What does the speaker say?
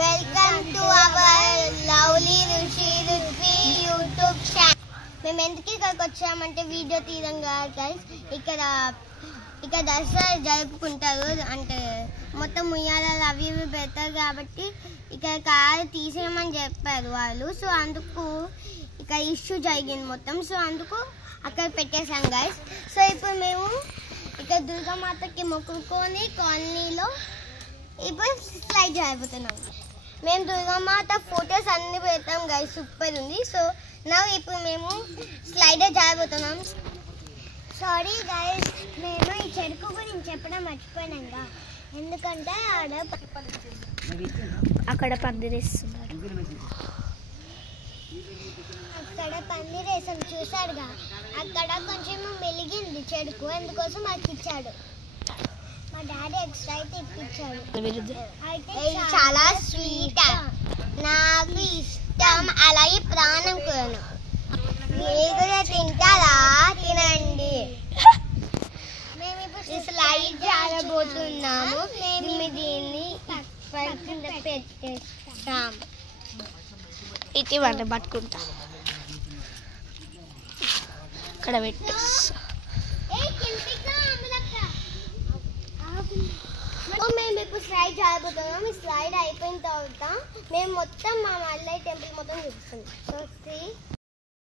Welcome to our lovely Rushi Ruthvi YouTube channel. మేము ఎందుకు ఇక్కడికి వచ్చామంటే వీడియో తీయంగా గైస్, ఇక్కడ దసరా జరుపుకుంటారు, అంటే మొత్తం ఉయ్యాలలు అవి ఇవి పెడతారు కాబట్టి ఇక్కడ కారు తీసేయమని చెప్పారు వాళ్ళు. సో అందుకు ఇక్కడ ఇష్యూ జరిగింది మొత్తం, సో అందుకు అక్కడ పెట్టేశాం గైస్. సో ఇప్పుడు మేము ఇక్కడ దుర్గామాతకి మొక్కుకొని కాలనీలో ఇప్పుడు స్లైడ్ చేయబోతున్నాం. మేము దుర్గామాత ఫొటోస్ అన్ని పెడతాం గైస్, సూపర్ ఉంది. సో ఇప్పుడు మేము స్లైడర్ చేయబోతున్నాం. సారీ గైస్, మేము ఈ చెరుకు గురించి చెప్పడం మర్చిపోయినాగా, ఎందుకంటే అక్కడ పందిరేస్తున్నారు. అక్కడ పందిరేసం చూసారుగా, అక్కడ కొంచెం మెలిగింది చెరుకు, అందుకోసం మాకు ఇచ్చాడు. మా డాడీ ఎక్స్ట్రా అయితే ఇప్పించాడు. ఇది చాలా స్వీట్, నాకు ఇష్టం, అలాగే ప్రాణం కూడా. మీరు కూడా తింటారా? తినండి. మేము ఇప్పుడు స్లైడ్ చేయబోతున్నాము. మేము దీన్ని కింద పెట్టేస్తాం. ఇటు వాళ్ళు పట్టుకుంటా ఇక్కడ పెట్టేస్తా. మేము ఇప్పుడు స్లైడ్ చేయబోతున్నాం. ఈ స్లైడ్ అయిపోయిన తర్వాత మేము మొత్తం మా మల్లయ్య టెంపుల్ మొత్తం చూపిస్తాం. సో